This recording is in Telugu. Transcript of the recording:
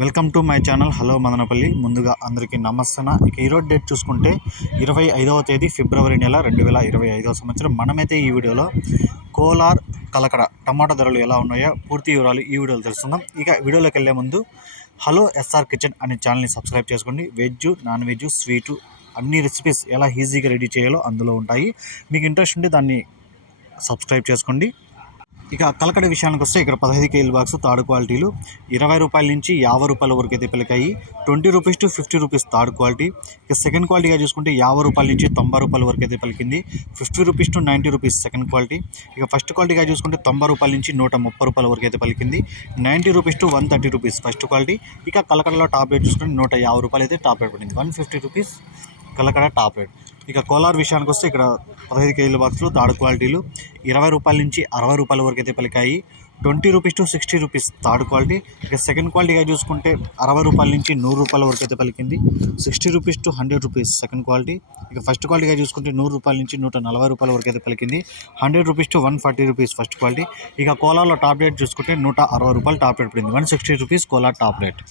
Welcome to my channel. Hello Madanapalle. ముందుగా అందరికీ నమస్తన ఇక ఈరోజు డేట్ చూసుకుంటే ఇరవై ఐదవ తేదీ ఫిబ్రవరి నెల రెండు వేల ఇరవై ఐదవ సంవత్సరం. మనమైతే ఈ వీడియోలో కోలార్ కలకడ టమాటా ధరలు ఎలా ఉన్నాయో పూర్తి వివరాలు ఈ వీడియోలో తెలుసుకుందాం. ఇక వీడియోలోకి వెళ్ళే ముందు హలో ఎస్ఆర్ కిచెన్ అనే ఛానల్ని సబ్స్క్రైబ్ చేసుకోండి. వెజ్ నాన్ వెజ్ స్వీటు అన్ని రెసిపీస్ ఎలా ఈజీగా రెడీ చేయాలో అందులో ఉంటాయి. మీకు ఇంట్రెస్ట్ ఉంటే దాన్ని సబ్స్క్రైబ్ చేసుకోండి. ఇక కలకడ విషయానికి వస్తే ఇక్కడ పదహైదు కేజీల బాక్స్ థర్డ్ క్వాలిటీలు. ఇరవై రూపాయల నుంచి యాభై రూపాయల వరకు అయితే పిలకాయి. Twenty rupees to fifty rupees third quality. ఇక సెకండ్ క్వాలిటీగా చూసుకుంటే యాభై రూపాయల నుంచి తొంభై రూపాయల వరకు అయితే పలికింది. Fifty rupees to ninety rupees second quality. ఇక ఫస్ట్ క్వాలిటీగా చూసుకుంటే తొంభై రూపాయల నుంచి నూట ముప్పై రూపాయల వరకు అయితే పలికింది. Ninety rupees to one thirty rupees first quality. ఇక కలకడలో టాప్ రేట్ చూసుకుంటే నూట యాభై రూపాయలు అయితే టాప్ రేట్ పడింది. One fifty rupees Kalakada top rate. ఇక కోలార్ విషయానికి వస్తే ఇక్కడ పదహైదు కేజీల బాక్సులు తాడు క్వాలిటీలు. ఇరవై రూపాయల నుంచి అరవై రూపాయల వరకు అయితే పలికాయి. Twenty rupees to sixty rupees third quality. ఇక సెకండ్ క్వాలిటీగా చూసుకుంటే అరవై రూపాయల నుంచి నూరు రూపాయల వరకు అయితే పలికింది. Sixty rupees to hundred rupees second quality. ఇక ఫస్ట్ క్వాలిటీగా చూసుకుంటే నూరు రూపాయల నుంచి నూట నలభై రూపాయల వరకు అయితే పలికింది. Hundred rupees to one forty rupees first quality. ఇక కోలాలో టాప్ రేట్ చూసుకుంటే నూట అరవై రూపాయలు టాప్ రేట్ పడింది. One sixty rupees Kola top rate.